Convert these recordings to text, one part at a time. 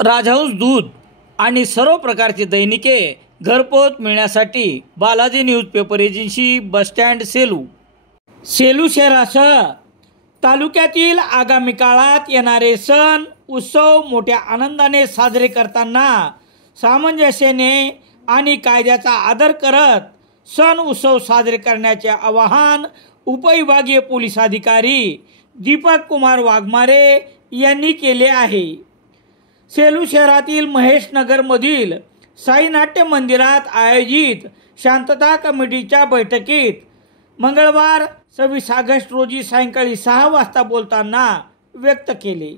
राजहंस दूध आणि सर्व प्रकारचे दैनिके घरपोच मिळण्यासाठी Balaji newspaper agency, bus stand, Selu शहरासह तालुक्यातील आगामी काळात येणारे सण उत्सव मोठ्या आनंदाने साजरे करताना सामंजस्याने आणि कायद्याचा आदर करत सण उत्सव साजरे करण्याचे आवाहन उपविभागीय पोलीस अधिकारी दीपक कुमार वाघमारे यांनी केले आहे। सेलू शहरातील महेश नगरमधील साई नाट्य मंदिरात आयोजित शांतता कमिटीच्या बैठकीत मंगळवार 26 ऑगस्ट रोजी सायंकाळी 6 वाजता बोलताना व्यक्त केले।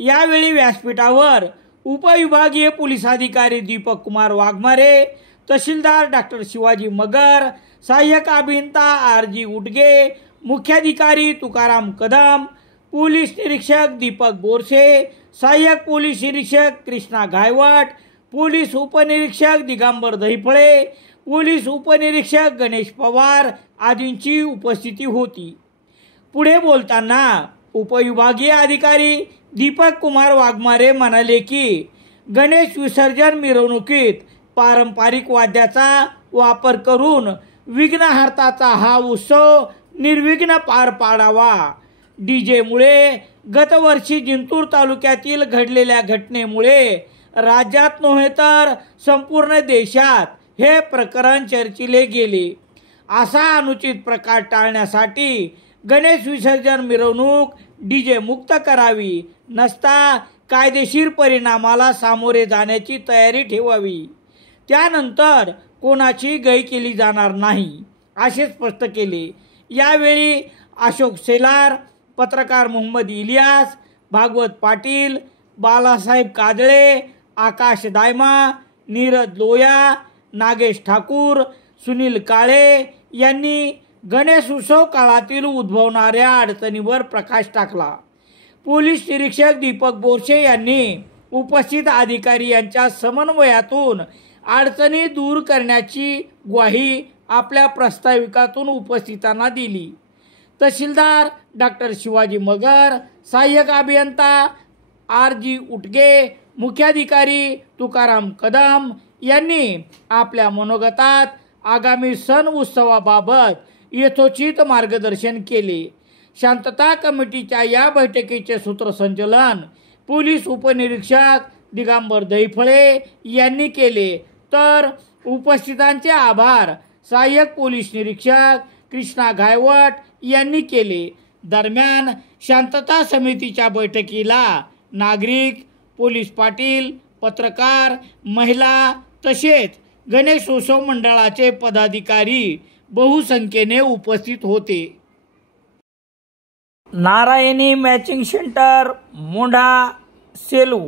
यावेळी व्यासपीठावर उपविभागीय पोलीस अधिकारी दीपक कुमार वाघमारे, तहसीलदार डॉक्टर शिवाजी मगर, सहाय्यक अभियंता RG उटगे, मुख्याधिकारी तुकाराम कदम, पोलीस निरीक्षक दीपक बोरसे, सहाय्यक पोलीस निरीक्षक कृष्णा गायवट, पोलीस उपनिरीक्षक दिगंबर दहिफळे, पोलीस उपनिरीक्षक गणेश पवार आदींची उपस्थिती होती। पुढे बोलताना उपविभागीय अधिकारी दीपक कुमार वाघमारे म्हणाले की गणेश विसर्जन मिरवणुकीत पारंपरिक वाद्याचा वापर करून विघ्नहर्ताचा हा उत्सव निर्विघ्न पार पाडावा। डीजेमुळे गतवर्षी जिंतूर तालुक्यातील घडलेल्या घटनेमुळे राज्यात नव्हे तर संपूर्ण देशात हे प्रकरण चर्चिले गेले। असा अनुचित प्रकार टाळण्यासाठी गणेश विसर्जन मिरवणूक डीजे मुक्त करावी, नसता कायदेशीर परिणामाला सामोरे जाण्याची तयारी ठेवावी। त्यानंतर कोणाची गय केली जाणार नाही असे स्पष्ट केले। यावेळी अशोक सेलार, पत्रकार मोहम्मद इलियास, भागवत पाटील, बालासाहेब काजळे, आकाश दायमा, नीरज लोया, नागेश ठाकूर, सुनील काळे यांनी गणेश उत्सव काळातील उद्भवणाऱ्या अडचणीवर प्रकाश टाकला। पोलीस निरीक्षक दीपक बोरसे यांनी उपस्थित अधिकारी यांच्या समन्वयातून अडचणी दूर करण्याची ग्वाही आपल्या प्रास्ताविकातून उपस्थितांना दिली। तहसीलदार डॉक्टर शिवाजी मगर, सहाय्यक अभियंता RG उटगे, मुख्याधिकारी तुकाराम कदम यांनी आपल्या मनोगतात आगामी सण उत्सवाबाबत यथोचित मार्गदर्शन केले। शांतता कमिटीच्या या बैठकीचे सूत्रसंचालन पोलीस उपनिरीक्षक दिगंबर दहिफळे यांनी केले, तर उपस्थितांचे आभार सहाय्यक पोलीस निरीक्षक कृष्णा गायवट यांनी केले। दरम्यान शांतता समितीच्या बैठकीला नागरिक, पोलीस पाटील, पत्रकार, महिला तसेच गणेशोत्सव मंडळाचे पदाधिकारी बहुसंख्येने उपस्थित होते। नारायणी मॅचिंग सेंटर, मोंढा, सेलू।